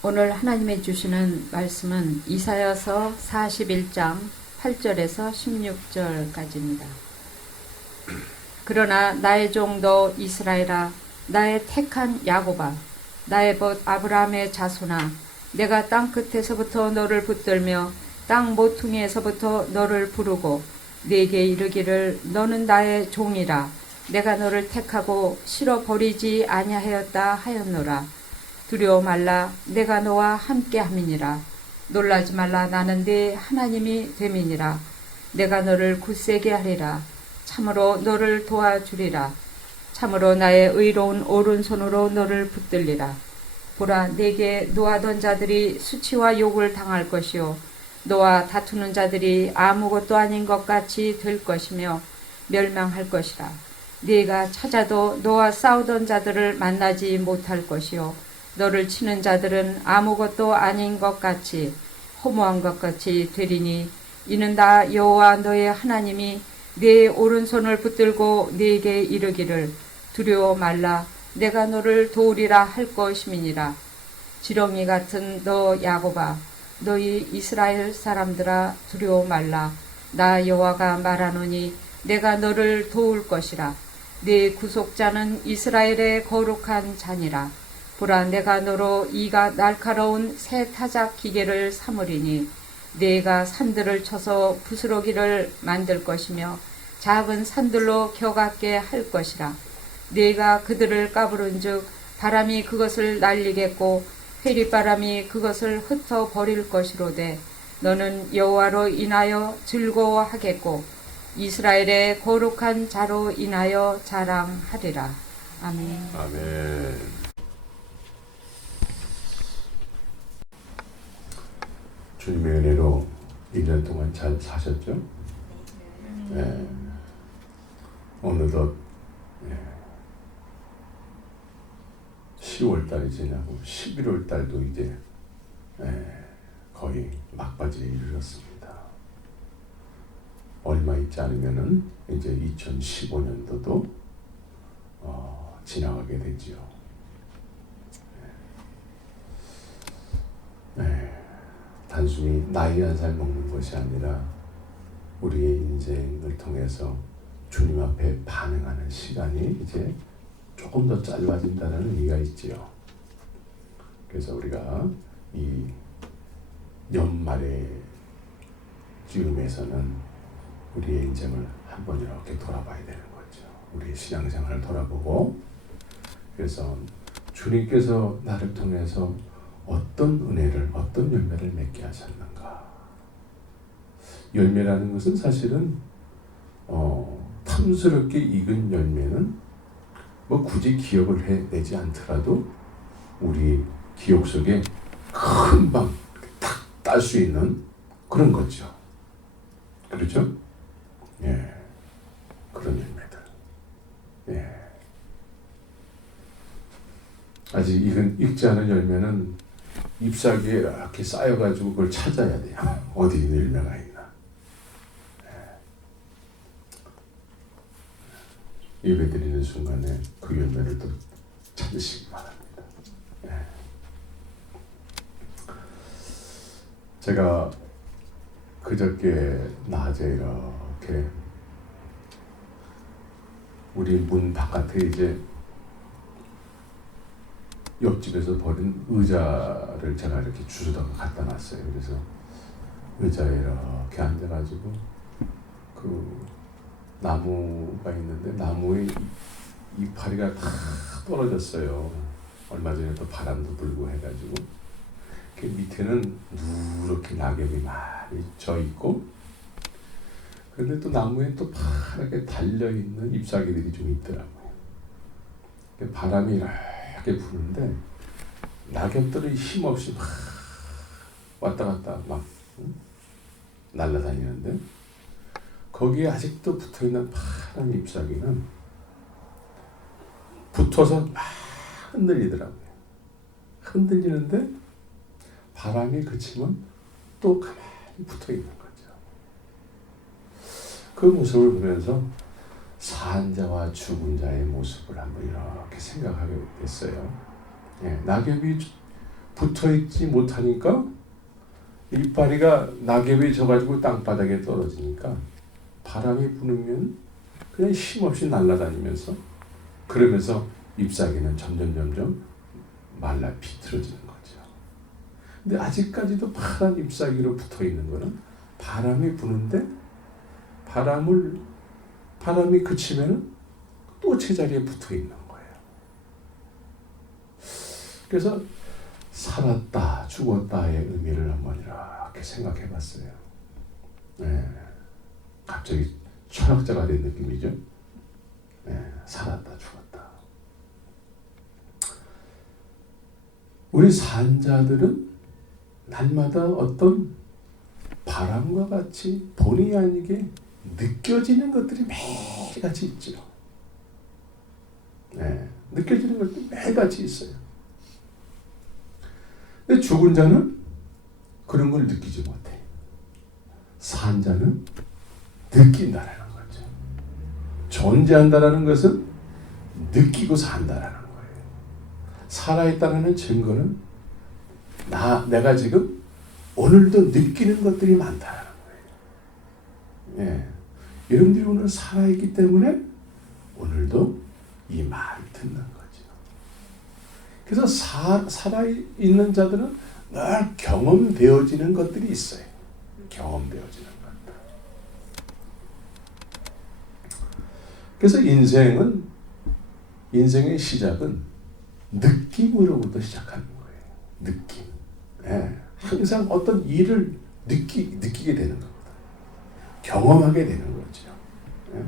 오늘 하나님이 주시는 말씀은 이사야서 41장 8절에서 16절까지입니다. 그러나 나의 종 너 이스라엘아, 나의 택한 야곱아, 나의 벗 아브라함의 자손아, 내가 땅 끝에서부터 너를 붙들며 땅 모퉁이에서부터 너를 부르고 네게 이르기를 너는 나의 종이라. 내가 너를 택하고 실어 버리지 아니하였다 하였노라. 두려워 말라, 내가 너와 함께함이니라. 놀라지 말라, 나는 네 하나님이 됨이니라. 내가 너를 굳세게 하리라. 참으로 너를 도와주리라. 참으로 나의 의로운 오른손으로 너를 붙들리라. 보라, 네게 노하던 자들이 수치와 욕을 당할 것이요 너와 다투는 자들이 아무것도 아닌 것 같이 될 것이며 멸망할 것이라. 네가 찾아도 너와 싸우던 자들을 만나지 못할 것이요 너를 치는 자들은 아무것도 아닌 것 같이 허무한 것 같이 되리니 이는 다 여호와 너의 하나님이 네 오른손을 붙들고 네게 이르기를 두려워 말라, 내가 너를 도우리라 할 것임이니라. 지렁이 같은 너 야곱아, 너희 이스라엘 사람들아, 두려워 말라. 나 여호와가 말하노니 내가 너를 도울 것이라. 네 구속자는 이스라엘의 거룩한 자니라. 보라, 내가 너로 이가 날카로운 새 타작 기계를 삼으리니 네가 산들을 쳐서 부스러기를 만들 것이며 작은 산들로 겨같게 할 것이라. 네가 그들을 까부른즉 바람이 그것을 날리겠고 회리바람이 그것을 흩어 버릴 것이로되 너는 여호와로 인하여 즐거워하겠고 이스라엘의 거룩한 자로 인하여 자랑하리라. 아멘. 아멘. 주님의 은혜로 1년 동안 잘 사셨죠? 네. 어느덧 10월달이 지나고 11월달도 이제 거의 막바지에 이르렀습니다. 얼마 있지 않으면은 이제 2015년도도 지나가게 되지요. 단순히 나이 한 살 먹는 것이 아니라 우리의 인생을 통해서 주님 앞에 반응하는 시간이 이제 조금 더 짧아진다는 의미가 있지요. 그래서 우리가 이 연말의 즈음에서는 우리의 인생을 한번 이렇게 돌아봐야 되는 거죠. 우리의 신앙생활을 돌아보고, 그래서 주님께서 나를 통해서 어떤 은혜를, 어떤 열매를 맺게 하셨는가. 열매라는 것은 사실은 탐스럽게 익은 열매는 뭐 굳이 기억을 해내지 않더라도 우리 기억 속에 금방 탁 딸 수 있는 그런 거죠. 그렇죠? 예, 그런 열매들. 예. 아직 익지 않은 열매는 잎사귀에 이렇게 쌓여가지고 그걸 찾아야 돼요. 어디 열매가 있나. 예배 드리는 순간에 그 열매를 또 찾으시기 바랍니다. 제가 그저께 낮에 이렇게 우리 문 바깥에 이제 옆집에서 버린 의자를 제가 이렇게 주워다가 갖다 놨어요. 그래서 의자에 이렇게 앉아가지고 그 나무가 있는데 나무의 이파리가 다 떨어졌어요. 얼마 전에 또 바람도 불고 해가지고 그 밑에는 누렇게 낙엽이 많이 져 있고, 그런데 또 나무에 또 파랗게 달려 있는 잎사귀들이 좀 있더라고요. 바람이 이렇게 부는데 낙엽들이 힘없이 막 왔다 갔다 막 날아다니는데 거기에 아직도 붙어있는 파란 잎사귀는 붙어서 막 흔들리더라고요. 흔들리는데 바람이 그치면 또 가만히 붙어있는 거죠. 그 모습을 보면서 산 자와 죽은 자의 모습을 한번 이렇게 생각하게 됐어요. 예, 낙엽이 붙어있지 못하니까 이파리가 낙엽이 져가지고 땅바닥에 떨어지니까 바람이 부으면 그냥 힘없이 날아다니면서 그러면서 잎사귀는 점점 말라 비틀어지는 거죠. 근데 아직까지도 파란 잎사귀로 붙어있는 거는 바람이 부는데 바람이 그치면 또 제자리에 붙어있는 거예요. 그래서 살았다 죽었다의 의미를 한번 이렇게 생각해 봤어요. 네. 갑자기 철학자가 된 느낌이죠. 네. 살았다 죽었다. 우리 산자들은 날마다 어떤 바람과 같이 본의 아니게 느껴지는 것들이 매일같이 있죠. 네. 느껴지는 것들이 매일같이 있어요. 근데 죽은 자는 그런 걸 느끼지 못해. 산 자는 느낀다라는 거죠. 존재한다라는 것은 느끼고 산다라는 거예요. 살아있다는 증거는 내가 지금 오늘도 느끼는 것들이 많다라는 거예요. 예. 여러분들이 오늘 살아있기 때문에 오늘도 이 말을 듣는 거죠. 그래서 살아있는 자들은 늘 경험되어지는 것들이 있어요. 경험되어지는 것들. 그래서 인생의 시작은 느낌으로부터 시작하는 거예요. 느낌. 예. 항상 어떤 일을 느끼게 되는 겁니다. 경험하게 되는 거죠. 예.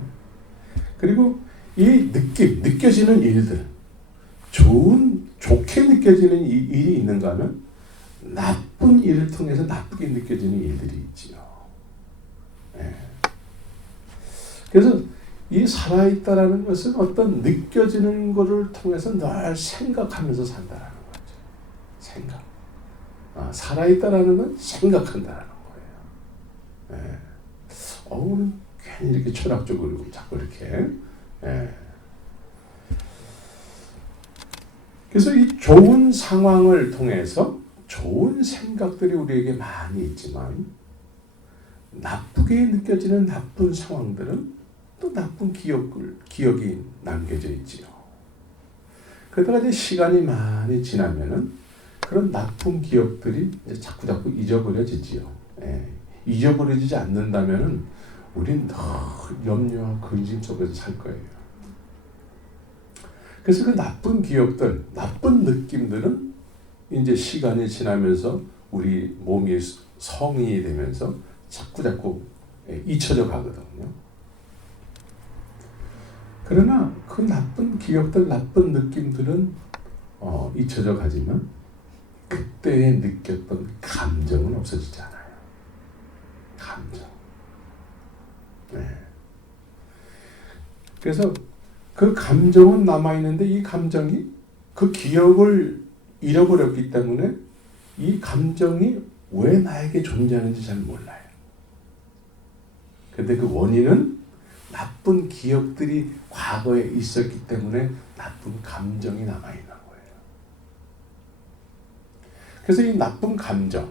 그리고 이 느껴지는 일들, 좋게 느껴지는 일이 있는가 하면 나쁜 일을 통해서 나쁘게 느껴지는 일들이 있지요. 예. 그래서 이 살아있다라는 것은 어떤 느껴지는 것을 통해서 늘 생각하면서 산다라는 거죠. 생각. 살아있다라는 건 생각한다라는 거예요. 예. 오늘 괜히 이렇게 철학적으로 자꾸 이렇게. 예. 그래서 이 좋은 상황을 통해서 좋은 생각들이 우리에게 많이 있지만 나쁘게 느껴지는 나쁜 상황들은 또 나쁜 기억이 남겨져 있지요. 그러다가 이제 시간이 많이 지나면은 그런 나쁜 기억들이 이제 자꾸 잊어버려지지요. 예. 잊어버려지지 않는다면은 우린 늘 염려와 근심 속에서 살 거예요. 그래서 그 나쁜 기억들, 나쁜 느낌들은 이제 시간이 지나면서 우리 몸이 성인이 되면서 자꾸 잊혀져 가거든요. 그러나 그 나쁜 기억들, 나쁜 느낌들은 잊혀져 가지만 그때에 느꼈던 감정은 없어지지 않아요. 감정. 네. 그래서 그 감정은 남아있는데 이 감정이 그 기억을 잃어버렸기 때문에 이 감정이 왜 나에게 존재하는지 잘 몰라요. 근데 그 원인은 나쁜 기억들이 과거에 있었기 때문에 나쁜 감정이 남아있는 거예요. 그래서 이 나쁜 감정은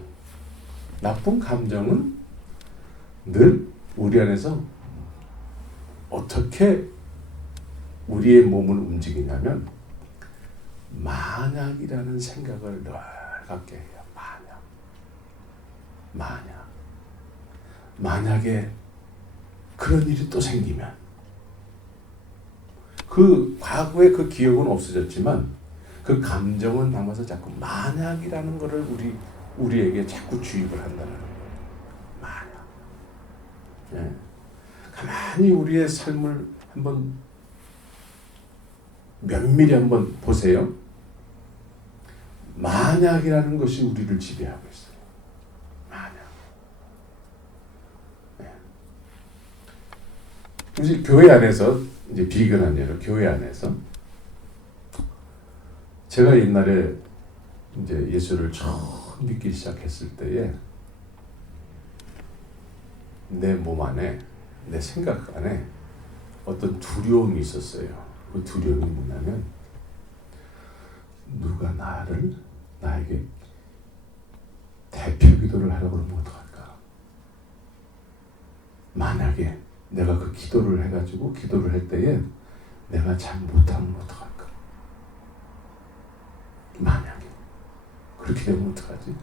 늘 우리 안에서 어떻게 우리의 몸을 움직이냐면 만약이라는 생각을 늘 갖게 해요. 만약에 그런 일이 또 생기면 그 과거의 그 기억은 없어졌지만 그 감정은 남아서 자꾸 만약이라는 것을 우리에게 자꾸 주입을 한다는 거예요. 만약. 네. 가만히 우리의 삶을 한번 면밀히 한번 보세요. 만약이라는 것이 우리를 지배하고 있어요. 만약. 네. 이제 교회 안에서 이제 비근한 예로 교회 안에서 제가 옛날에 이제 예수를 처음 믿기 시작했을 때에 내 몸 안에 내 생각 안에 어떤 두려움이 있었어요. 그 두려움이 뭐냐면 누가 나에게 하라고 그러면 어떡할까? 만약에 내가 그 기도를 해가지고 기도를 할 때에 내가 잘 못하면 어떡할까? 만약에 그렇게 되면 어떡하지?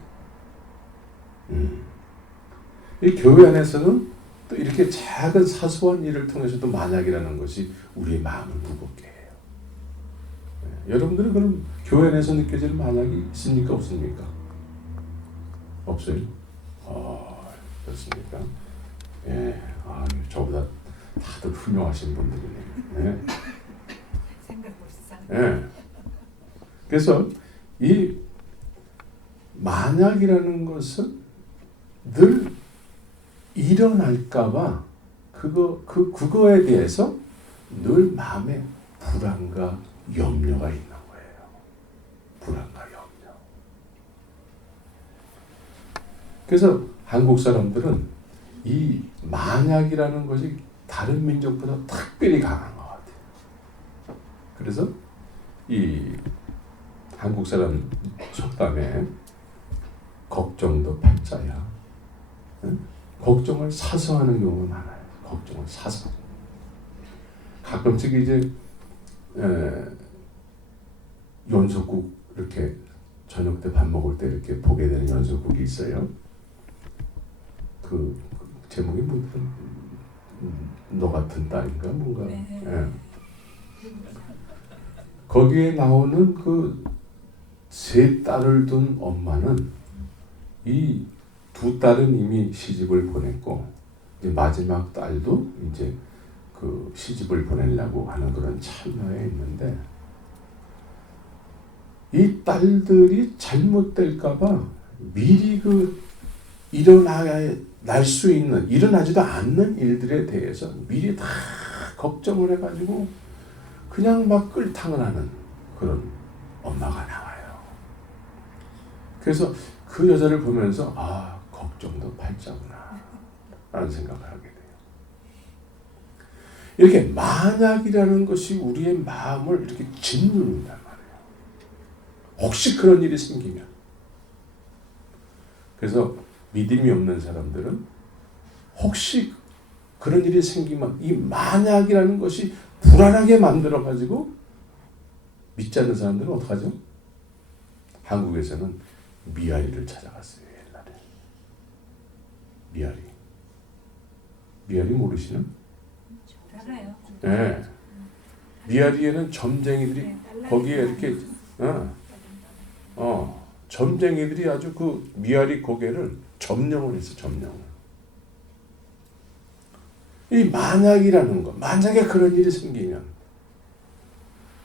이 교회 안에서는 또 이렇게 작은 사소한 일을 통해서도 만약이라는 것이 우리의 마음을 무겁게 해요. 여러분들은 그럼 교회 안에서 느껴지는 만약이 있습니까? 없습니까? 없어요? 그렇습니까? 예, 저보다 다들 훌륭하신 분들이네요. 예. 예. 그래서 이 만약이라는 것은 늘 일어날까봐 그거에 대해서 늘 마음에 불안과 염려가 있는 거예요. 불안과 염려. 그래서 한국 사람들은 이 만약이라는 것이 다른 민족보다 특별히 강한 것 같아요. 그래서 이 한국 사람 속담에 걱정도 팔자야. 응? 걱정을 사서 하는 경우가 많아요. 걱정을 사서. 가끔씩 이제 연속국 이렇게 저녁 때 밥 먹을 때 이렇게 보게 되는 연속국이 있어요. 그 제목이 뭐든 너 같은 딸인가 뭔가. 네. 예. 거기에 나오는 그 세 딸을 둔 엄마는 이 두 딸은 이미 시집을 보냈고 이제 마지막 딸도 이제 그 시집을 보내려고 하는 그런 찰나에 있는데 이 딸들이 잘못될까봐 미리 그 일어날 수 있는 일어나지도 않는 일들에 대해서 미리 다 걱정을 해가지고 그냥 막 끌탕을 하는 그런 엄마가 나와요. 그래서 그 여자를 보면서 걱정도 팔자구나 라는 생각을 하게 돼요. 이렇게 만약이라는 것이 우리의 마음을 이렇게 짓누른단 말이에요. 혹시 그런 일이 생기면. 그래서 믿음이 없는 사람들은 혹시 그런 일이 생기면 이 만약이라는 것이 불안하게 만들어가지고 믿지 않는 사람들은 어떡하죠? 한국에서는 미아리를 찾아갔어요. 옛날에. 미아리 모르시나? 알아요. 네. 미아리에는 점쟁이들이 거기에 이렇게 점쟁이들이 아주 그 미아리 고개를 점령을 했어. 점령을. 이 만약이라는 거, 만약에 그런 일이 생기면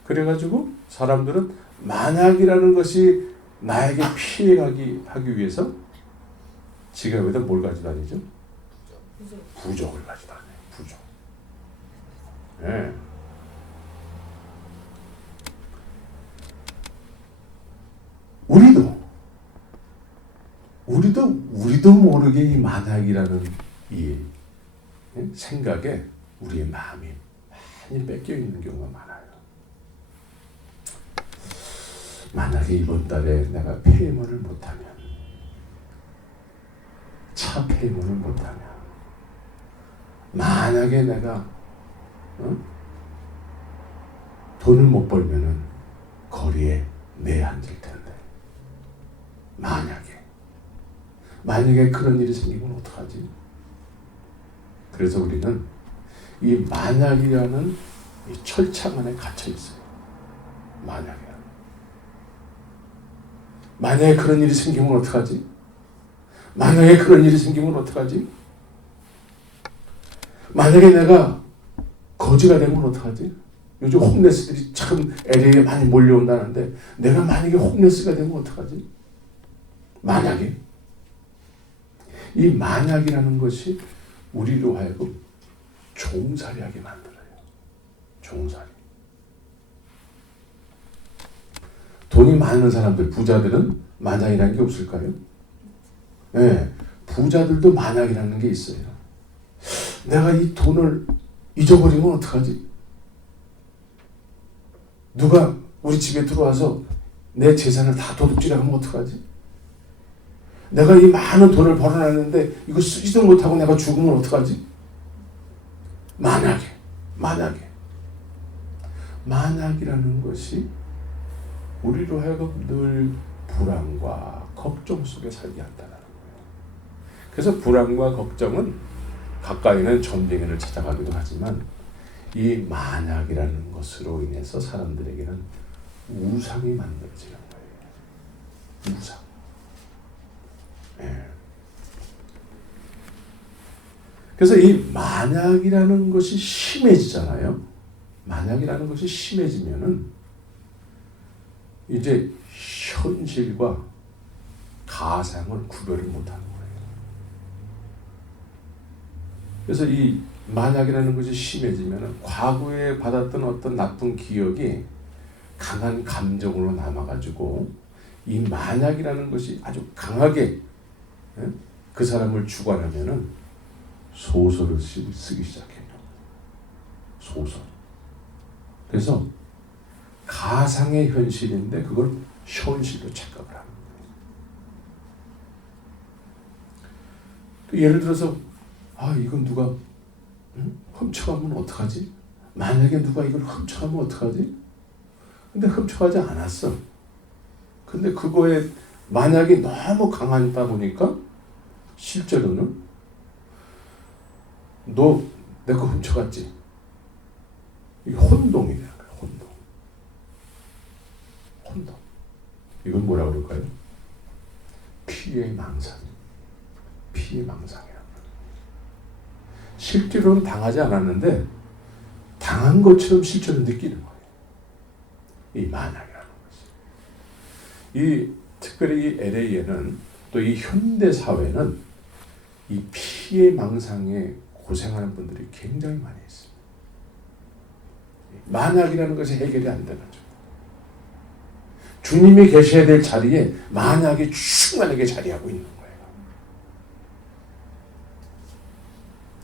그래가지고 사람들은 만약이라는 것이 나에게 피해가기 하기 위해서 지갑에다 뭘 가지고 다니죠? 부적을 가지고 다녀요. 부적. 네. 우리도 모르게 이 만약이라는 이 생각에 우리의 마음이 많이 뺏겨 있는 경우가 많아요. 만약에 이번 달에 내가 페이먼을 못하면, 차 페이먼을 못하면, 만약에 내가 돈을 못 벌면은 거리에 내앉을 텐데, 만약에 그런 일이 생기면 어떡하지? 그래서 우리는 이 만약이라는 이 철창 안에 갇혀 있어요. 만약에 그런 일이 생기면 어떡하지? 만약에 그런 일이 생기면 어떡하지? 만약에 내가 거지가 되면 어떡하지? 요즘 홈레스들이 참 LA에 많이 몰려온다는데 내가 만약에 홈레스가 되면 어떡하지? 만약에 이 만약이라는 것이 우리로 하여금 종살이하게 만들어요. 종살이. 돈이 많은 사람들, 부자들은 만약이라는 게 없을까요? 네, 부자들도 만약이라는 게 있어요. 내가 이 돈을 잊어버리면 어떡하지? 누가 우리 집에 들어와서 내 재산을 다 도둑질하면 어떡하지? 내가 이 많은 돈을 벌어놨는데 이거 쓰지도 못하고 내가 죽으면 어떡하지? 만약이라는 것이 우리로 하여금 늘 불안과 걱정 속에 살게 한다는 거예요. 그래서 불안과 걱정은 가까이는 전쟁을 찾아가기도 하지만 이 만약이라는 것으로 인해서 사람들에게는 우상이 만들어지는 거예요. 우상. 예. 그래서 이 만약이라는 것이 심해지잖아요. 만약이라는 것이 심해지면은 이제 현실과 가상을 구별을 못하는 거예요. 그래서 이 만약이라는 것이 심해지면은 과거에 받았던 어떤 나쁜 기억이 강한 감정으로 남아가지고 이 만약이라는 것이 아주 강하게 그 사람을 주관하면은 소설을 쓰기 시작해요. 소설. 그래서 가상의 현실인데 그걸 현실로 착각을 합니다. 예를 들어서 이건 누가 훔쳐가면 어떡하지? 만약에 누가 이걸 훔쳐가면 어떡하지? 근데 훔쳐가지 않았어. 근데 그거에 만약에 너무 강하다 보니까 실제로는 너 내 거 훔쳐갔지? 이게 혼동이라는 거야. 혼동. 이건 뭐라 그럴까요? 피해망상. 피해망상이라는 거예요. 실제로는 당하지 않았는데 당한 것처럼 실제로 느끼는 거예요. 이 만약이라는 것이. 특별히 이 LA에는 또 이 현대 사회는 이 피해망상에 고생하는 분들이 굉장히 많이 있습니다. 만약이라는 것이 해결이 안 되는 거죠. 주님이 계셔야 될 자리에 만약이 충만하게 자리하고 있는 거예요.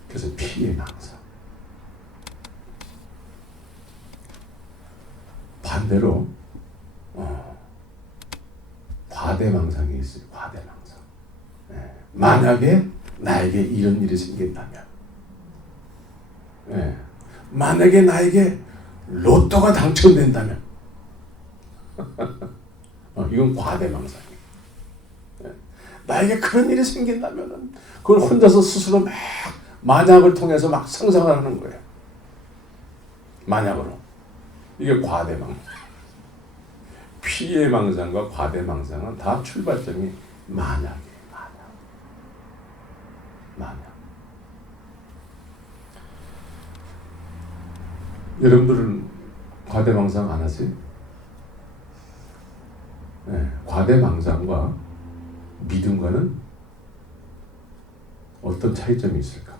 그래서 피해망상. 반대로 과대망상이 있어요. 과대망상. 만약에 나에게 이런 일이 생긴다면, 만약에 나에게 로또가 당첨된다면, 이건 과대망상이에요. 나에게 그런 일이 생긴다면 그걸 혼자서 스스로 막 만약을 통해서 막 상상을 하는 거예요. 만약으로. 이게 과대망상. 피해망상과 과대망상은 다 출발점이 만약이에요. 만약. 여러분들은 과대망상 안 하세요? 과대망상과 믿음과는 어떤 차이점이 있을까?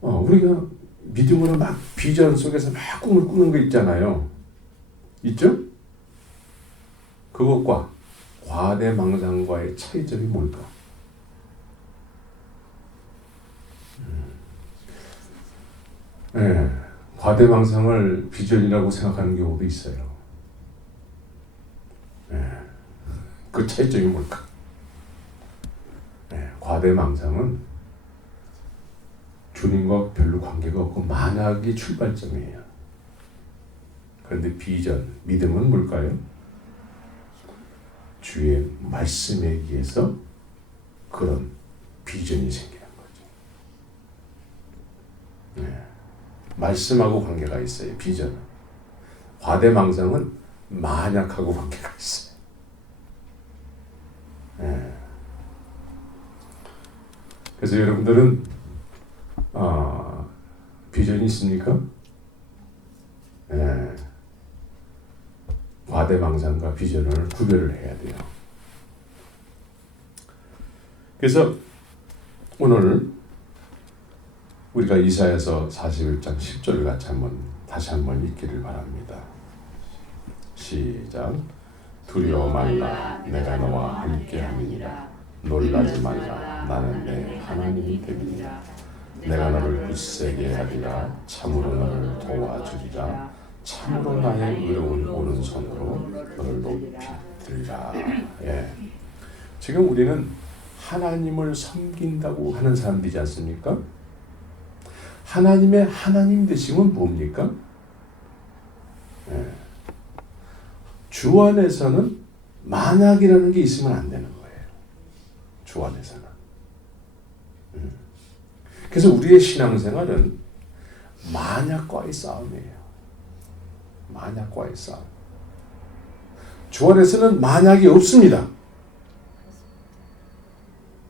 우리가 믿음으로 막 비전 속에서 막 꿈을 꾸는 거 있잖아요. 있죠? 그것과 과대망상과의 차이점이 뭘까? 과대망상을 비전이라고 생각하는 경우도 있어요. 그 차이점이 뭘까? 과대망상은 주님과 별로 관계가 없고 만약이 출발점이에요. 그런데 비전, 믿음은 뭘까요? 주의 말씀에 의해서 그런 비전이 생기는 거죠. 말씀하고 관계가 있어요. 비전은. 과대망상은 만약하고 관계가 있어요. 그래서 여러분들은 비전이 있습니까? 과대망상과 비전을 구별을 해야 돼요. 그래서 오늘 우리가 이사야서 41장 10절을 다시 한번 읽기를 바랍니다. 시작. 두려워 말라, 내가 너와 함께함이니라. 놀라지 말라, 나는 내 하나님이 됨이니라. 내가 너를 굳세게 하리라. 참으로 너를 도와주리라. 참으로 나의 의로운 오른손으로 너를 높이 드리라. 예. 지금 우리는 하나님을 섬긴다고 하는 사람들이지 않습니까? 하나님의 하나님 되심은 뭡니까? 예. 주 안에서는 만약이라는 게 있으면 안 되는 거예요. 주 안에서는. 그래서 우리의 신앙생활은 만약과의 싸움이에요. 만약과의 싸움. 주 안에서는 만약이 없습니다.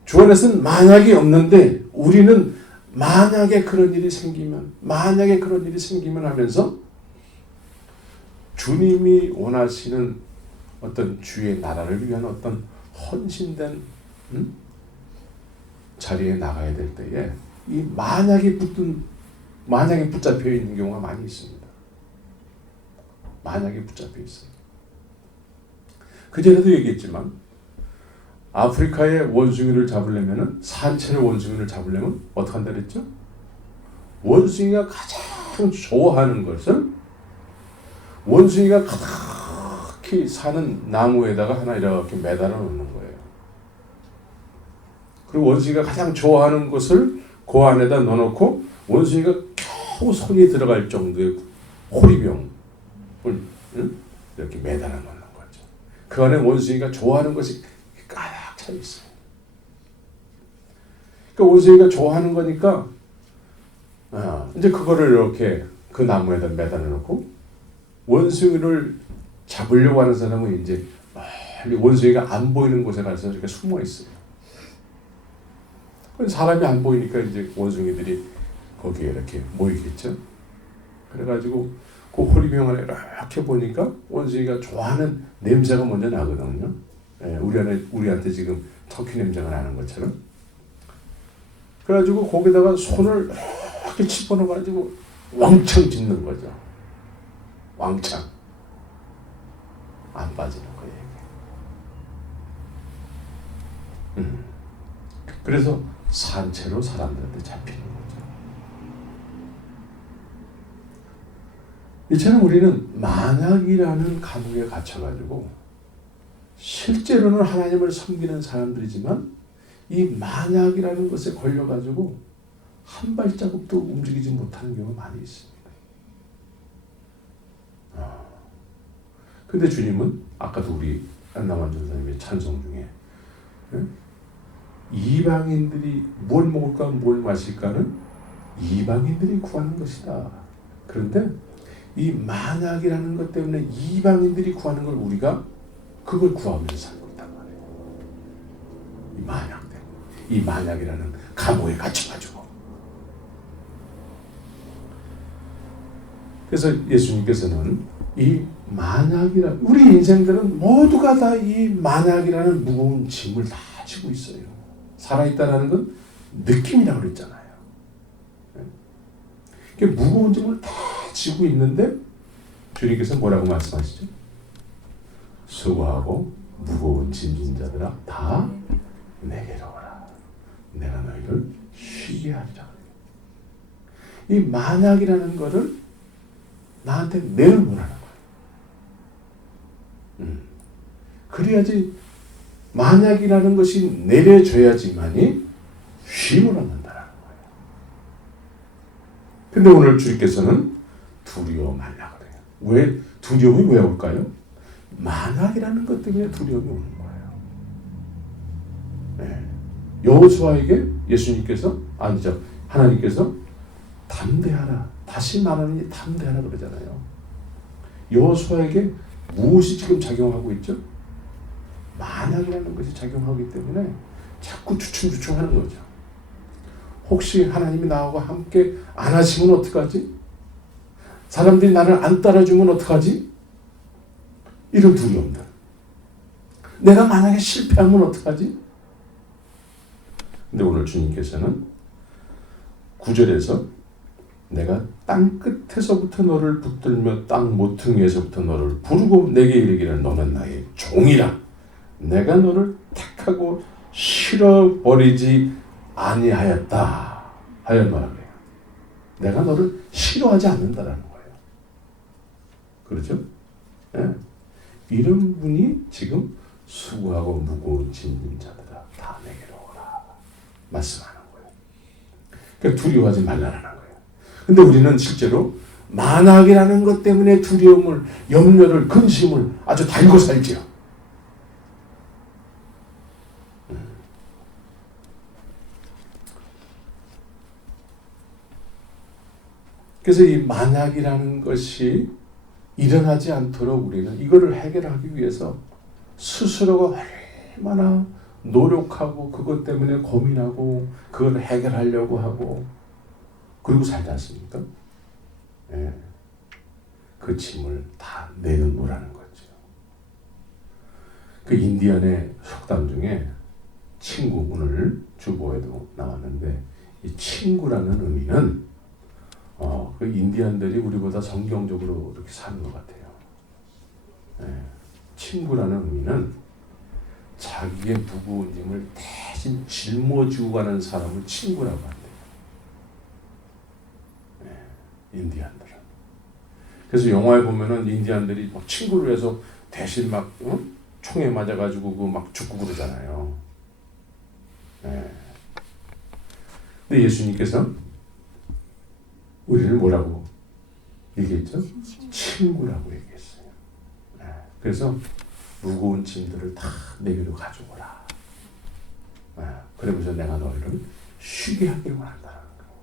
주 안에서는 만약이 없는데 우리는 만약에 그런 일이 생기면 하면서 주님이 원하시는 어떤 주의 나라를 위한 어떤 헌신된 자리에 나가야 될 때에 이 만약에 붙잡혀 있는 경우가 많이 있습니다. 만약에 붙잡혀 있어요. 그전에도 얘기했지만 아프리카의 원숭이를 잡으려면 산채의 원숭이를 잡으려면 어떻게 한다 그랬죠? 원숭이가 가장 좋아하는 것을 원숭이가 가득히 사는 나무에다가 하나 이렇게 매달아 놓는 거예요. 그리고 원숭이가 가장 좋아하는 것을 그 안에다 넣어놓고 원숭이가 겨우 손이 들어갈 정도의 호리병을 이렇게 매달아 놓는 거죠. 그 안에 원숭이가 좋아하는 것이 가득 차 있어요. 그러니까 원숭이가 좋아하는 거니까 이제 그거를 이렇게 그 나무에다 매달아 놓고 원숭이를 잡으려고 하는 사람은 이제 원숭이가 안 보이는 곳에 가서 이렇게 숨어 있어요. 사람이 안 보이니까 이제 원숭이들이 거기에 이렇게 모이겠죠. 그래가지고 그 호리병 안에 이렇게 보니까 원숭이가 좋아하는 냄새가 먼저 나거든요. 예, 우리한테 지금 터키 냄새가 나는 것처럼. 그래가지고 거기다가 손을 이렇게 집어넣어가지고 왕창 짚는 거죠. 왕창. 안 빠지는 거예요. 그래서 산채로 사람들한테 잡히는 거죠. 이처럼 우리는 만약이라는 감옥에 갇혀가지고 실제로는 하나님을 섬기는 사람들이지만 이 만약이라는 것에 걸려가지고 한 발자국도 움직이지 못하는 경우가 많이 있습니다. 근데 주님은 아까도 우리 안나만 전사님의 찬송 중에 이방인들이 뭘 먹을까 뭘 마실까는 이방인들이 구하는 것이다. 그런데 이 만약이라는 것 때문에 이방인들이 구하는 걸 우리가 그걸 구하면서 살고 있단 말이에요. 이 만약 때문에. 이 만약이라는 감옥에 갇혀가지고. 그래서 예수님께서는 이 만약이라 우리 인생들은 모두가 다 이 만약이라는 무거운 짐을 다 지고 있어요. 살아있다라는 건 느낌이라고 그랬잖아요. 무거운 짐을 다 지고 있는데 주님께서 뭐라고 말씀하시죠? 수고하고 무거운 짐진 자들아 다 내게로 오라. 내가 너희를 쉬게 하리라. 이 만약이라는 거를 나한테 내려놓으라는 거예요. 그래야지 만약이라는 것이 내려줘야지만이 쉼을 얻는다라는 거예요. 근데 오늘 주님께서는 두려워 말라 그래요. 왜 두려움이 왜 올까요? 만약이라는 것 때문에 두려움이 오는 거예요. 네. 여호수아에게 예수님께서 아니죠 하나님께서 담대하라. 다시 말하니 담대하라 그러잖아요. 여호수아에게 무엇이 지금 작용하고 있죠? 만약이라는 것이 작용하기 때문에 자꾸 주춤주춤하는 거죠. 혹시 하나님이 나하고 함께 안 하시면 어떡하지? 사람들이 나를 안 따라주면 어떡하지? 이런 두려움들. 내가 만약에 실패하면 어떡하지? 근데 오늘 주님께서는 9절에서 내가 땅 끝에서부터 너를 붙들며 땅 모퉁이에서부터 너를 부르고 내게 이르기를 너는 나의 종이라. 내가 너를 택하고 싫어버리지 아니하였다 하여 말하네요. 내가 너를 싫어하지 않는다라는 거예요. 그렇죠? 예? 이런 분이 지금 수고하고 무거운 짐진 자들아 다 내게로 오라 말씀하는 거예요. 그러니까 두려워하지 말라는 거예요. 근데 우리는 실제로 만약이라는 것 때문에 두려움을, 염려를, 근심을 아주 달고 살죠. 그래서 이 만약이라는 것이 일어나지 않도록 우리는 이거를 해결하기 위해서 스스로가 얼마나 노력하고 그것 때문에 고민하고 그걸 해결하려고 하고 그리고 살지 않습니까? 예. 그 짐을 다 내려놓으라는 거죠. 그 인디언의 속담 중에 친구, 오늘 주보에도 나왔는데 이 친구라는 의미는 그 인디언들이 우리보다 성경적으로 이렇게 사는 것 같아요. 예. 친구라는 의미는 자기의 무거운 짐을 대신 짊어지고 가는 사람을 친구라고 한대요. 예. 인디언들은. 그래서 영화에 보면은 인디언들이 막 친구를 해서 대신 막 총에 맞아가지고 그 막 죽고 그러잖아요. 예. 근데 예수님께서 우리를 뭐라고 얘기했죠? 친구라고 얘기했어요. 네. 그래서 무거운 짐들을 다 내게로 가져오라. 네. 그러면서 내가 너희를 쉬게 하길 원한다는 거예요.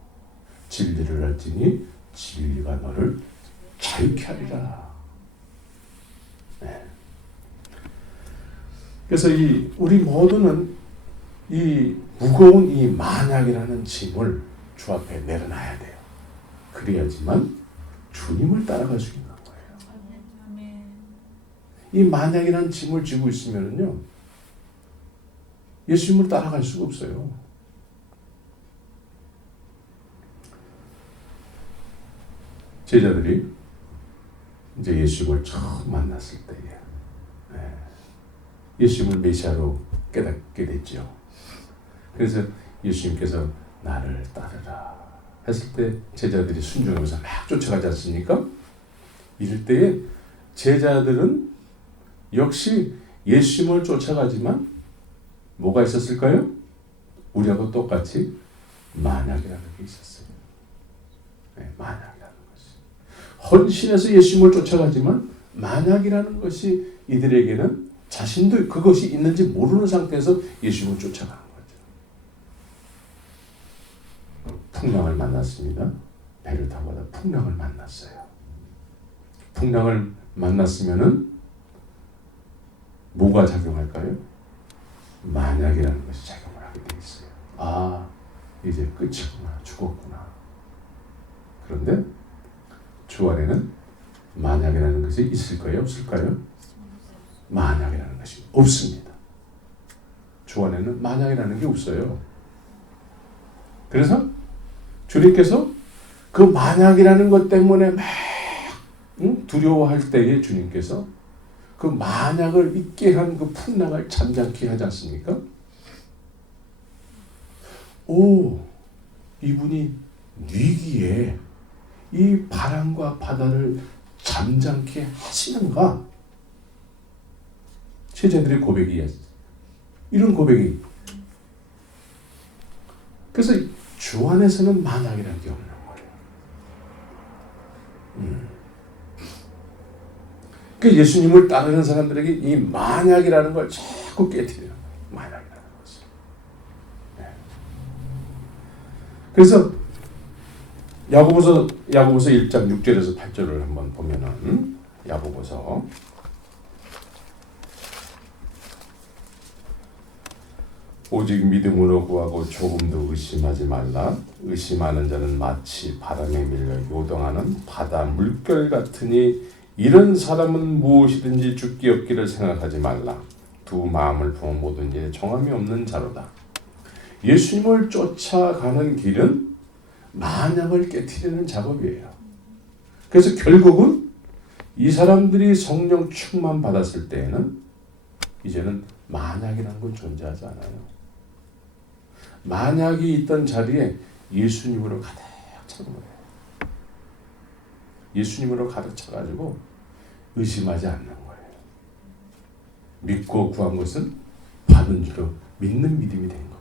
진리를 알지니 진리가 너를 자유케 하리라. 네. 그래서 우리 모두는 이 무거운 이 만약이라는 짐을 주 앞에 내려놔야 돼요. 그래야지만 주님을 따라갈 수 있는 거예요. 이 만약이라는 짐을 지고 있으면요, 예수님을 따라갈 수가 없어요. 제자들이 이제 예수님을 처음 만났을 때에 예수님을 메시아로 깨닫게 됐죠. 그래서 예수님께서 나를 따르라 했을 때 제자들이 순종하면서 막 쫓아가지 않습니까? 이럴 때에 제자들은 역시 예수님을 쫓아가지만 뭐가 있었을까요? 우리하고 똑같이 만약이라는 게 있었어요. 네, 만약이라는 것이. 헌신해서 예수님을 쫓아가지만 만약이라는 것이 이들에게는 자신도 그것이 있는지 모르는 상태에서 예수님을 쫓아가는 거죠. 풍랑을 만났습니다. 배를 타고 가다 풍랑을 만났어요. 풍랑을 만났으면은 뭐가 작용할까요? 만약이라는 것이 작용을 하게 돼 있어요. 아, 이제 끝이구나, 죽었구나. 그런데 주 안에는 만약이라는 것이 있을까요, 없을까요? 만약이라는 것이 없습니다. 주 안에는 만약이라는 게 없어요. 그래서 주님께서 그 만약이라는 것 때문에 막 두려워할 때에 주님께서 그 만약을 있게 한 그 풍랑을 잠잠케 하지 않습니까? 오, 이분이 위기에 이 바람과 바다를 잠잠케 하시는가? 제자들의 고백이에요. 이런 고백이. 그래서 주 안에서는 만약이라는 게 없는 거예요. 그 예수님을 따르는 사람들에게 이 만약이라는 걸 자꾸 깨트려요. 만약이라는 것을. 네. 그래서 야고보서 1장 6절에서 8절을 한번 보면은 야고보서 오직 믿음으로 구하고 조금도 의심하지 말라. 의심하는 자는 마치 바람에 밀려 요동하는 바다 물결 같으니 이런 사람은 무엇이든지 죽기 없기를 생각하지 말라. 두 마음을 부어 모든 일에 정함이 없는 자로다. 예수님을 쫓아가는 길은 만약을 깨트리는 작업이에요. 그래서 결국은 이 사람들이 성령 충만 받았을 때에는 이제는 만약이라는 건 존재하지 않아요. 만약이 있던 자리에 예수님으로 가득 찬 거예요. 예수님으로 가득 차가지고 의심하지 않는 거예요. 믿고 구한 것은 받은 줄로 믿는 믿음이 된 거죠.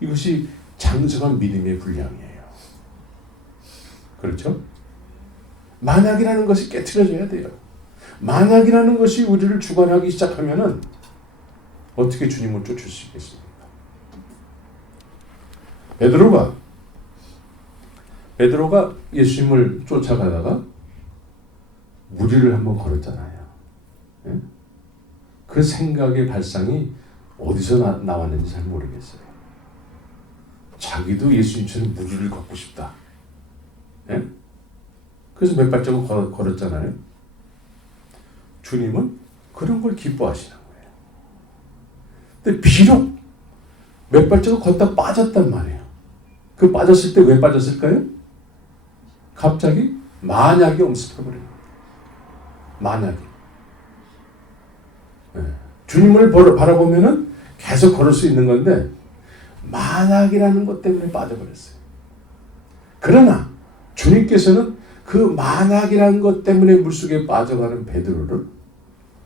이것이 장성한 믿음의 분량이에요. 그렇죠? 만약이라는 것이 깨트려져야 돼요. 만약이라는 것이 우리를 주관하기 시작하면은 어떻게 주님을 쫓을 수 있겠습니까? 베드로가 예수님을 쫓아가다가 무리를 한번 걸었잖아요. 예? 그 생각의 발상이 어디서 나왔는지 잘 모르겠어요. 자기도 예수님처럼 무리를 걷고 싶다. 예? 그래서 몇 발자국 걸었잖아요. 주님은 그런 걸 기뻐하시는 거예요. 근데 비록 몇 발자국 걷다 빠졌단 말이에요. 그 빠졌을 때 왜 빠졌을까요? 갑자기 만약이 엄습해버려요. 만약이. 네. 주님을 바라보면은 계속 걸을 수 있는 건데 만약이라는 것 때문에 빠져버렸어요. 그러나 주님께서는 그 만약이라는 것 때문에 물속에 빠져가는 베드로를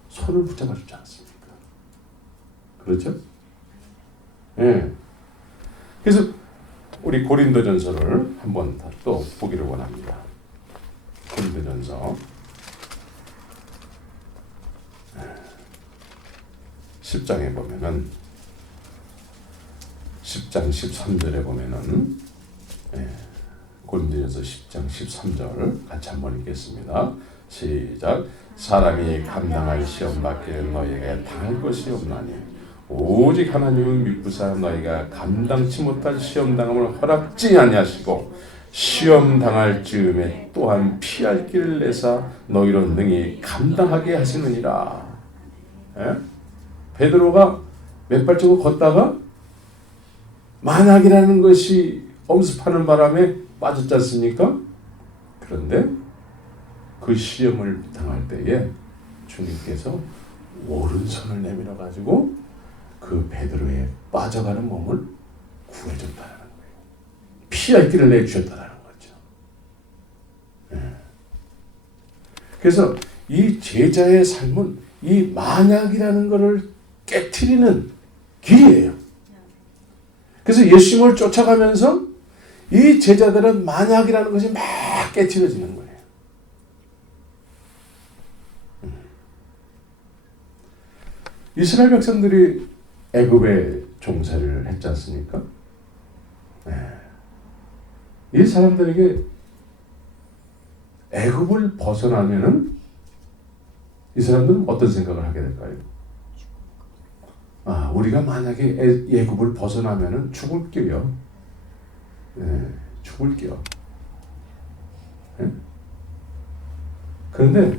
손을 붙잡아 주지 않습니까? 그렇죠? 예. 그래서 우리 고린도전서를 한번 또 보기를 원합니다. 고린도전서 10장에 보면은 10장 13절에 보면은 고린도전서 10장 13절 같이 한번 읽겠습니다. 시작. 사람이 감당할 시험 밖에 너희에게 당할 것이 없나니 오직 하나님은 믿부사 너희가 감당치 못할 시험 당함을 허락지 아니하시고 시험 당할 즈음에 또한 피할 길을 내사 너희로 능히 감당하게 하시느니라. 예? 베드로가 몇 발자국 걷다가 만약이라는 것이 엄습하는 바람에 빠졌지 않습니까? 그런데 그 시험을 당할 때에 주님께서 오른손을 내밀어 가지고 그 베드로의 빠져가는 몸을 구해줬다는 거예요. 피할 길을 내주셨다는 거죠. 네. 그래서 이 제자의 삶은 이 만약이라는 것을 깨트리는 길이에요. 그래서 예수님을 쫓아가면서 이 제자들은 만약이라는 것이 막 깨트려지는 거예요. 이스라엘 백성들이 애굽에 종살이를 했지 않습니까? 네. 이 사람들에게 애굽을 벗어나면은 이 사람들은 어떤 생각을 하게 될까요? 우리가 만약에 애굽을 벗어나면은 죽을게요. 네, 죽을게요. 네? 그런데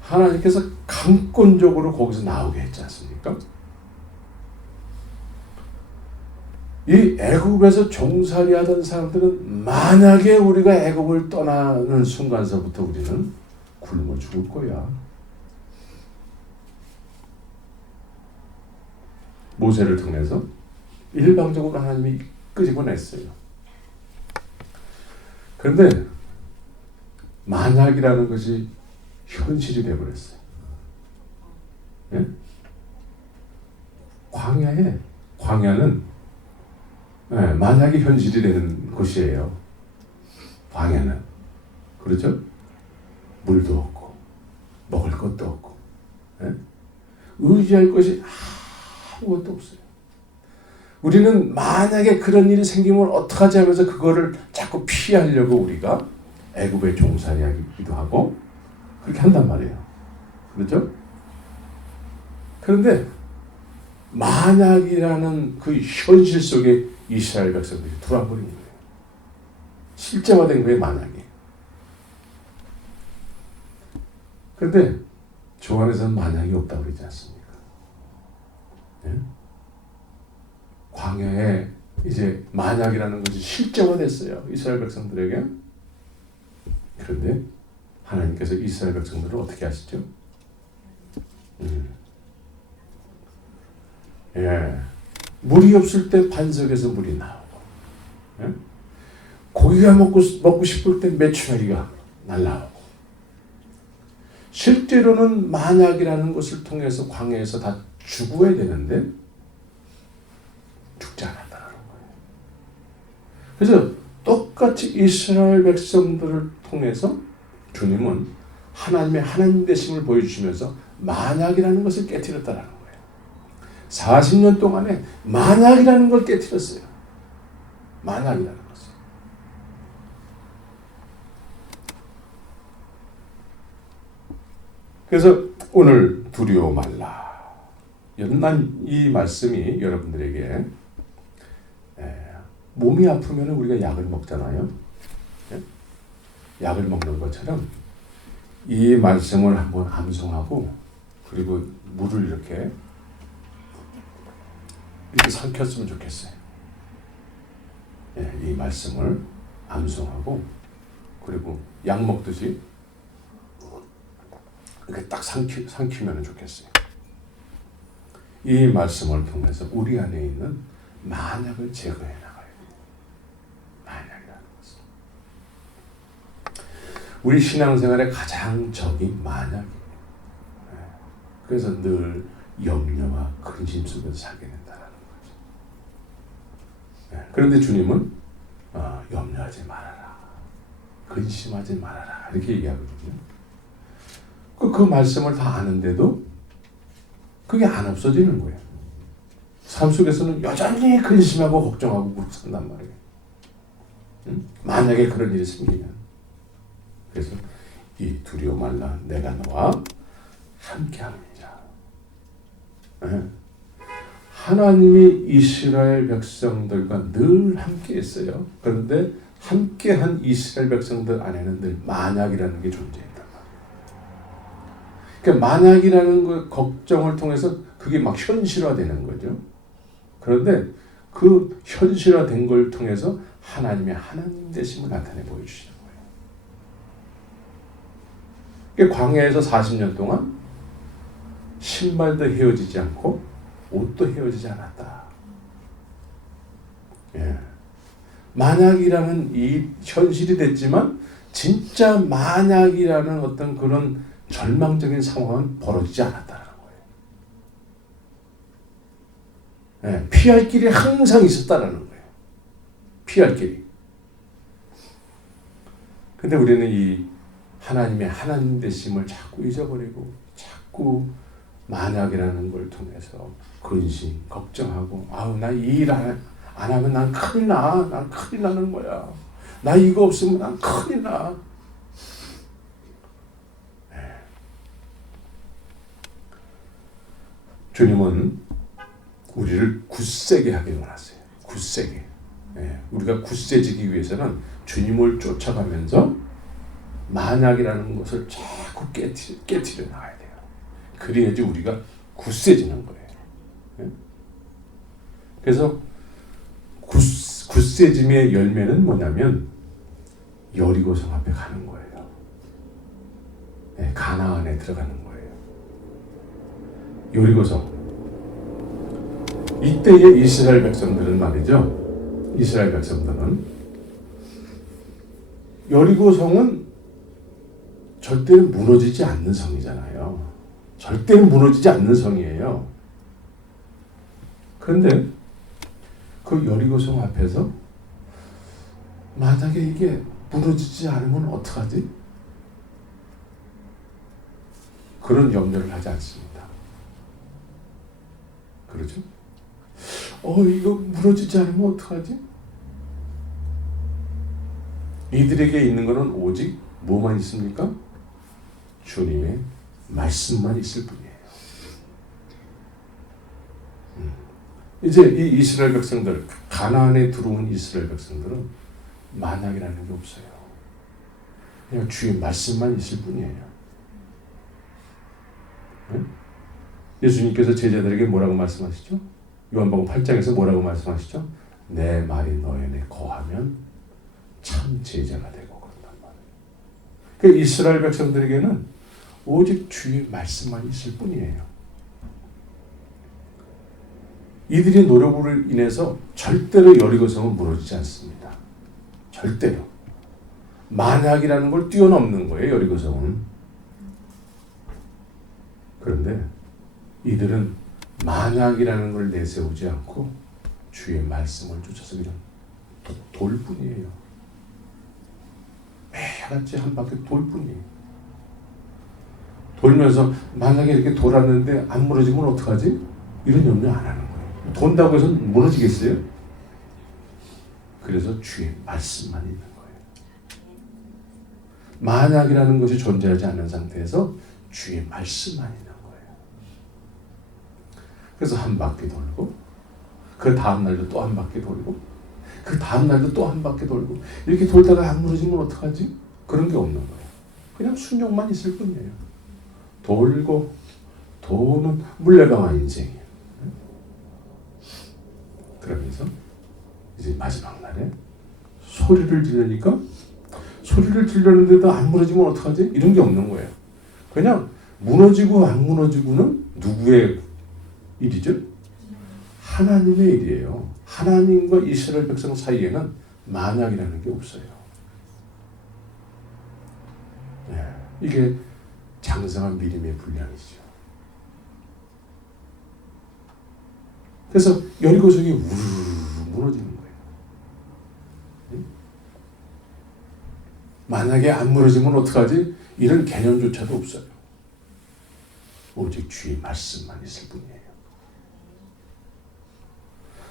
하나님께서 강권적으로 거기서 나오게 했지 않습니까? 이 애굽에서 종살이하던 사람들은 만약에 우리가 애굽을 떠나는 순간서부터 우리는 굶어 죽을 거야. 모세를 통해서 일방적으로 하나님이 끄집어냈어요. 그런데 만약이라는 것이 현실이 되어버렸어요. 예? 광야는 만약이 현실이 되는 곳이에요. 광야는. 그렇죠? 물도 없고 먹을 것도 없고 의지할 것이 아무것도 없어요. 우리는 만약에 그런 일이 생기면 어떡하지 하면서 그거를 자꾸 피하려고 우리가 애굽에 종살이하기도 하고 그렇게 한단 말이에요. 그렇죠? 그런데 만약이라는 그 현실 속에 이스라엘 백성들이 들어와버린 거예요. 실제화된 거예요, 만약이. 그런데 조안에서는 만약이 없다고 그러지 않습니까? 네? 광야에 이제 만약이라는 것이 실제화됐어요. 이스라엘 백성들에게. 그런데 하나님께서 이스라엘 백성들을 어떻게 하시죠? 예. 물이 없을 때 반석에서 물이 나오고, 예? 고기가 먹고 싶을 때 메추라기가 날라오고, 실제로는 만약이라는 것을 통해서 광야에서 다 죽어야 되는데 죽지 않았다는 거예요. 그래서 똑같이 이스라엘 백성들을 통해서 주님은 하나님의 하나님 되심을 보여주시면서 만약이라는 것을 깨뜨렸다는 거예요. 40년 동안에 만약이라는 걸 깨뜨렸어요. 만약이라는 것을. 그래서 오늘 두려워 말라. 난 이 말씀이 여러분들에게 몸이 아프면 우리가 약을 먹잖아요. 약을 먹는 것처럼 이 말씀을 한번 암송하고 그리고 물을 이렇게 삼켰으면 좋겠어요. 이 말씀을 암송하고 그리고 약 먹듯이 이렇게 딱 삼키면 좋겠어요. 이 말씀을 통해서 우리 안에 있는 만약을 제거해 나가요. 만약이라는 것은 우리 신앙생활의 가장 적인 만약이에요. 그래서 늘 염려와 근심 속에서 살게 된다는 거죠. 그런데 주님은 염려하지 말아라, 근심하지 말아라 이렇게 얘기하거든요. 그 말씀을 다 아는데도 그게 안 없어지는 거예요. 삶 속에서는 여전히 근심하고 걱정하고 그렇게 산단 말이에요. 만약에 그런 일이 생기면. 그래서 이 두려워 말라, 내가 너와 함께합니다. 하나님이 이스라엘 백성들과 늘 함께 했어요. 그런데 함께한 이스라엘 백성들 안에는 늘 만약이라는 게 존재했단 말이에요. 그러니까 만약이라는 그 걱정을 통해서 그게 막 현실화되는 거죠. 그런데 그 현실화된 걸 통해서 하나님의 하나님 되심을 나타내 보여주시는 거예요. 그러니까 광야에서 40년 동안 신발도 헤어지지 않고 옷도 헤어지지 않았다. 만약이라는 이 현실이 됐지만 진짜 만약이라는 어떤 그런 절망적인 상황은 벌어지지 않았다는 거예요. 피할 길이 항상 있었다는 거예요. 피할 길이. 근데 우리는 이 하나님의 하나님 되심을 자꾸 잊어버리고 자꾸 만약이라는 걸 통해서 근심, 걱정하고 나 이 일 안 하면 난 큰일 나. 난 큰일 나는 거야. 나 이거 없으면 난 큰일 나. 주님은 우리를 굳세게 하길 원하세요. 굳세게. 우리가 굳세지기 위해서는 주님을 쫓아가면서 만약이라는 것을 자꾸 깨트려 나가야 돼요. 그래야지 우리가 굳세지는 거예요. 그래서 굳세짐의 열매는 뭐냐면 여리고성 앞에 가는 거예요. 가나안에 들어가는 거예요. 여리고성. 이때의 이스라엘 백성들은 말이죠. 이스라엘 백성들은 여리고성은 절대로 무너지지 않는 성이잖아요. 절대로 무너지지 않는 성이에요. 그런데 그 여리고성 앞에서 만약에 이게 무너지지 않으면 어떡하지? 그런 염려를 하지 않습니다. 그렇죠? 이거 무너지지 않으면 어떡하지? 이들에게 있는 것은 오직 뭐만 있습니까? 주님의 말씀만 있을 뿐이에요. 이제 이 이스라엘 백성들, 가나안에 들어온 이스라엘 백성들은 만약이라는 게 없어요. 그냥 주의 말씀만 있을 뿐이에요. 예수님께서 제자들에게 뭐라고 말씀하시죠? 요한복음 8장에서 뭐라고 말씀하시죠? 내 말이 너희 안에 거하면 참 제자가 되고 그런단 말이에요. 그러니까 이스라엘 백성들에게는 오직 주의 말씀만 있을 뿐이에요. 이들의 노력으로 인해서 절대로 여리고성은 무너지지 않습니다. 절대로. 만약이라는 걸 뛰어넘는 거예요, 여리고성은. 그런데 이들은 만약이라는 걸 내세우지 않고 주의 말씀을 쫓아서 그냥 돌 뿐이에요. 매일같이 한 바퀴 돌 뿐이에요. 돌면서 만약에 이렇게 돌았는데 안 무너지면 어떡하지? 이런 염려 안 하는 거예요. 돈다고 해서 무너지겠어요? 그래서 주의 말씀만 있는 거예요. 만약이라는 것이 존재하지 않는 상태에서 주의 말씀만 있는 거예요. 그래서 한 바퀴 돌고 그 다음 날도 또 한 바퀴 돌고 그 다음 날도 또 한 바퀴 돌고 이렇게 돌다가 안 무너지면 어떡하지? 그런 게 없는 거예요. 그냥 순종만 있을 뿐이에요. 돌고 도는 물레방아 인생이에요. 그러면서 이제 마지막 날에 소리를 지르니까 소리를 지르는데도 안 무너지면 어떡하지? 이런 게 없는 거예요. 그냥 무너지고 안 무너지고는 누구의 일이죠? 하나님의 일이에요. 하나님과 이스라엘 백성 사이에는 만약이라는 게 없어요. 네, 이게 장성한 믿음의 분량이죠. 그래서 여리고성이 우르르 무너지는 거예요. 만약에 안 무너지면 어떡하지? 이런 개념조차도 없어요. 오직 주의 말씀만 있을 뿐이에요.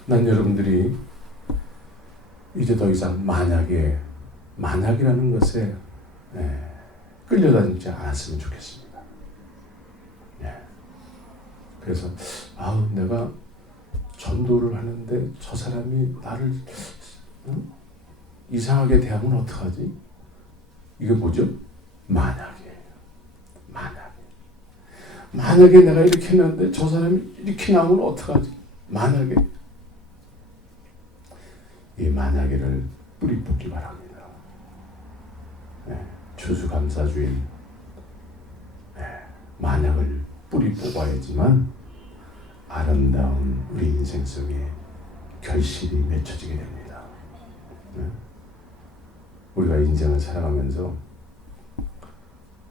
난 여러분들이 이제 더 이상 만약이라는 것에 끌려다니지 않았으면 좋겠습니다. 그래서 내가 전도를 하는데 저 사람이 나를 이상하게 대하면 어떡하지? 이게 뭐죠? 만약이에요. 만약에 내가 이렇게 했는데 저 사람이 이렇게 나오면 어떡하지? 만약에. 이 만약에를 뿌리 뽑기 바랍니다. 추수감사주일 만약을 뿌리 뽑아야지만 아름다운 우리 인생 속에 결실이 맺혀지게 됩니다. 우리가 인생을 살아가면서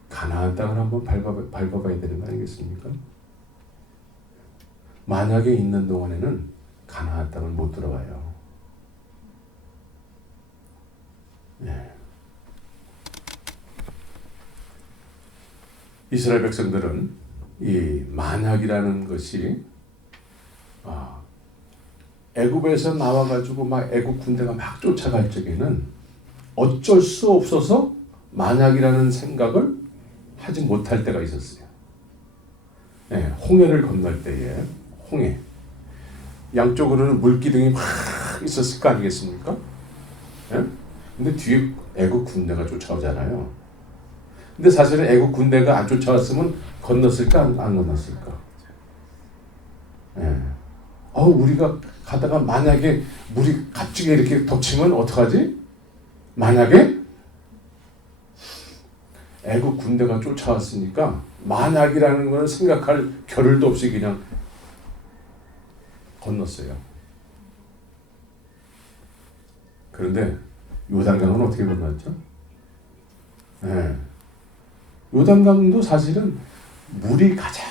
가나안 땅을 한번 밟아봐야 되는 거 아니겠습니까? 만약에 있는 동안에는 가나안 땅을 못 들어가요. 이스라엘 백성들은 이 만약이라는 것이 애굽에서 나와가지고 막 애굽 군대가 막 쫓아갈 적에는 어쩔 수 없어서 만약이라는 생각을 하지 못할 때가 있었어요. 홍해를 건널 때에 홍해 양쪽으로는 물기둥이 막 있었을 거 아니겠습니까? 근데 뒤에 애굽 군대가 쫓아오잖아요. 근데 사실은 애굽 군대가 안 쫓아왔으면 건넜을까 안 건넜을까? 우리가 가다가 만약에 물이 갑자기 이렇게 덮치면 어떡하지? 만약에 애굽 군대가 쫓아왔으니까 만약이라는 걸 생각할 겨를도 없이 그냥 건넜어요. 그런데 요단강은 어떻게 건넜죠? 요단강도 사실은 물이 가장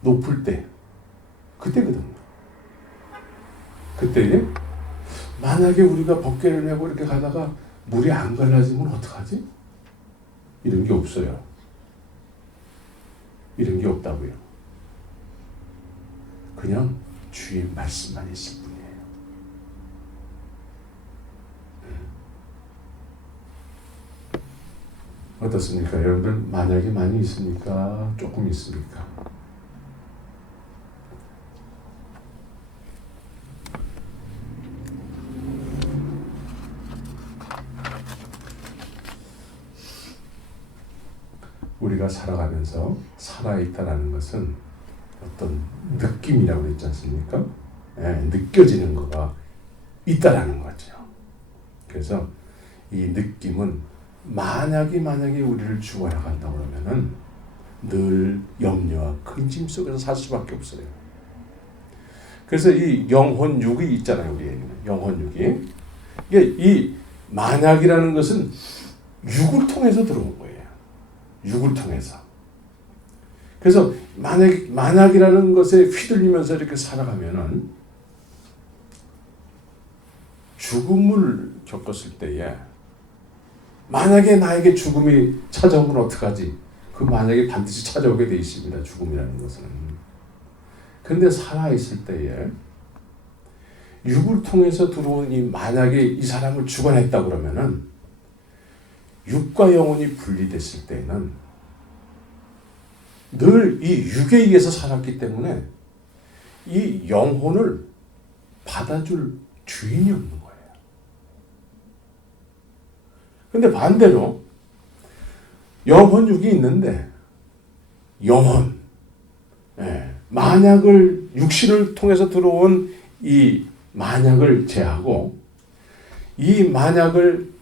높을 때 그때거든요. 그때에 만약에 우리가 벗개를 메고 이렇게 가다가 물이 안 갈라지면 어떡하지? 이런 게 없어요. 이런 게 없다고요. 그냥 주의 말씀만 있을 뿐이에요. 어떻습니까? 여러분들 만약에 많이 있습니까? 조금 있습니까? 우리가 살아가면서 살아있다라는 것은 어떤 느낌이라고 그랬지 않습니까? 느껴지는 거가 있다라는 거죠. 그래서 이 느낌은 만약에 우리를 죽어나간다고 그러면은 늘 염려와 근심 속에서 살 수밖에 없어요. 그래서 이 영혼육이 있잖아요, 우리에게는. 영혼육이. 이 만약이라는 것은 육을 통해서 들어온 거예요. 육을 통해서. 그래서 만약이라는 것에 휘둘리면서 이렇게 살아가면은 죽음을 겪었을 때에 만약에 나에게 죽음이 찾아오면 어떡하지? 그 만약에 반드시 찾아오게 돼 있습니다. 죽음이라는 것은. 근데 살아있을 때에 육을 통해서 들어온 이 만약에 이 사람을 죽어냈다 그러면은 육과 영혼이 분리됐을 때는 늘 이 육에 의해서 살았기 때문에 이 영혼을 받아줄 주인이 없는 거예요. 근데 반대로 영혼 육이 있는데 영혼, 만약을 육신을 통해서 들어온 이 만약을 제하고 이 만약을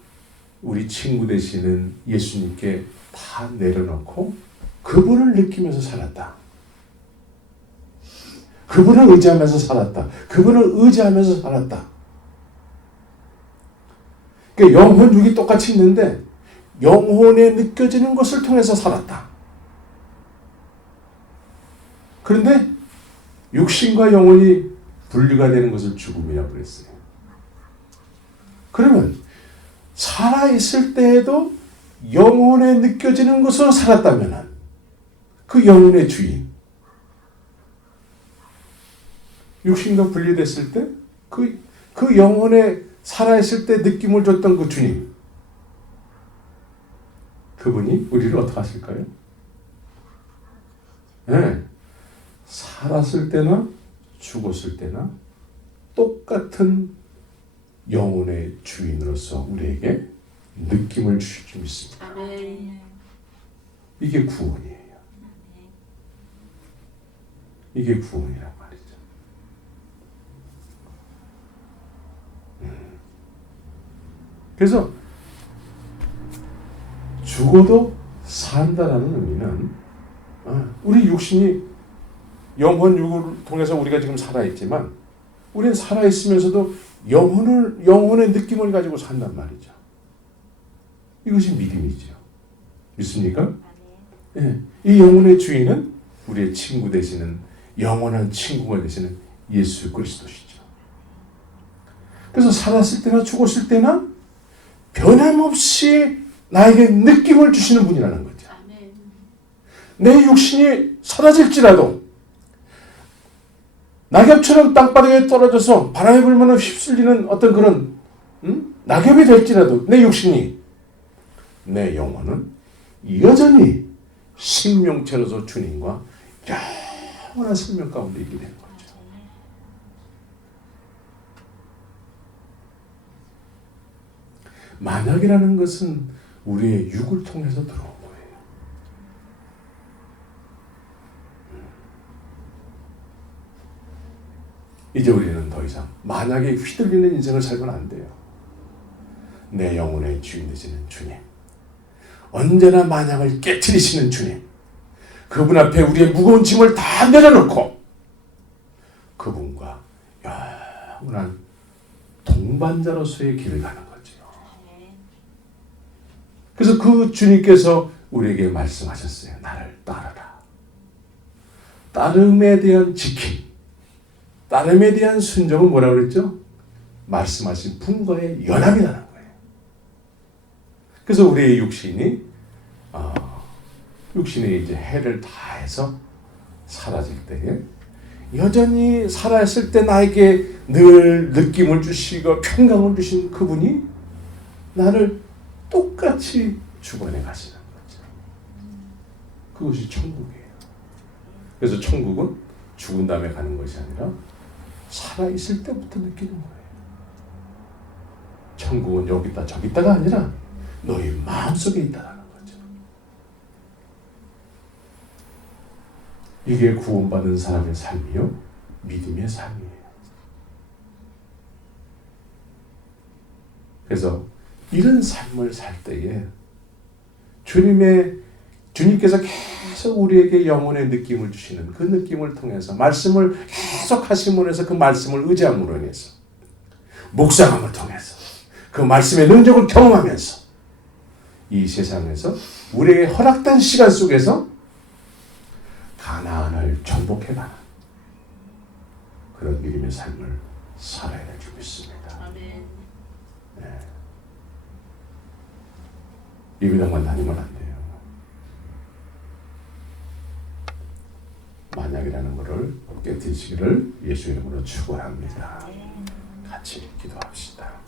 우리 친구 되시는 예수님께 다 내려놓고 그분을 느끼면서 살았다. 그분을 의지하면서 살았다. 그분을 의지하면서 살았다. 그러니까 영혼 육이 똑같이 있는데 영혼에 느껴지는 것을 통해서 살았다. 그런데 육신과 영혼이 분리가 되는 것을 죽음이라고 그랬어요. 그러면 살아있을 때에도 영혼에 느껴지는 것으로 살았다면 그 영혼의 주인, 육신과 분리됐을 때 그 영혼에 살아있을 때 느낌을 줬던 그 주님, 그분이 우리를 어떻게 하실까요? 네. 살았을 때나 죽었을 때나 똑같은 영혼의 주인으로서 우리에게 느낌을 주실 줄 믿습니다. 아멘. 이게 구원이에요. 이게 구원이란 말이죠. 그래서 죽어도 산다라는 의미는 우리 육신이 영혼 육을 통해서 우리가 지금 살아있지만 우리는 살아있으면서도 영혼의 느낌을 가지고 산단 말이죠. 이것이 믿음이죠. 믿습니까? 네. 이 영혼의 주인은 우리의 친구 되시는 영원한 친구가 되시는 예수 그리스도시죠. 그래서 살았을 때나 죽었을 때나 변함없이 나에게 느낌을 주시는 분이라는 거죠. 내 육신이 사라질지라도 낙엽처럼 땅바닥에 떨어져서 바람에 불면 휩쓸리는 어떤 그런 낙엽이 될지라도 내 육신이, 내 영혼은 여전히 생명체로서 주님과 영원한 생명 가운데 있게 되는 거죠. 만약이라는 것은 우리의 육을 통해서 들어온 거예요. 이제 우리는 더 이상 만약에 휘둘리는 인생을 살면 안 돼요. 내 영혼의 주인 되시는 주님, 언제나 만약을 깨트리시는 주님, 그분 앞에 우리의 무거운 짐을 다 내려놓고 그분과 영원한 동반자로서의 길을 가는 거죠. 그래서 그 주님께서 우리에게 말씀하셨어요. 나를 따르라. 따름에 대한 지킴, 따름에 대한 순종은 뭐라고 그랬죠? 말씀하신 분과의 연합이라는 거예요. 그래서 우리의 육신이 이제 해를 다해서 사라질 때에 여전히 살아있을 때 나에게 늘 느낌을 주시고 평강을 주신 그분이 나를 똑같이 죽어내 가시는 거죠. 그것이 천국이에요. 그래서 천국은 죽은 다음에 가는 것이 아니라 살아있을 때부터 느끼는 거예요. 천국은 여기 있다 저기 있다가 아니라 너희 마음속에 있다라는 거죠. 이게 구원받은 사람의 삶이요, 믿음의 삶이에요. 그래서 이런 삶을 살 때에 주님께서 계속 우리에게 영혼의 느낌을 주시는 그 느낌을 통해서 말씀을 계속 하심으로 해서 그 말씀을 의지함으로 인해서 묵상함을 통해서 그 말씀의 능력을 경험하면서 이 세상에서 우리에게 허락된 시간 속에서 가나안을 정복해가는 그런 믿음의 삶을 살아야 될 줄 믿습니다. 아멘. 네. 리뷰당만 다니면 안 돼요. 만약이라는 것을 깨뜨리시기를 예수 이름으로 축원합니다. 같이 기도합시다.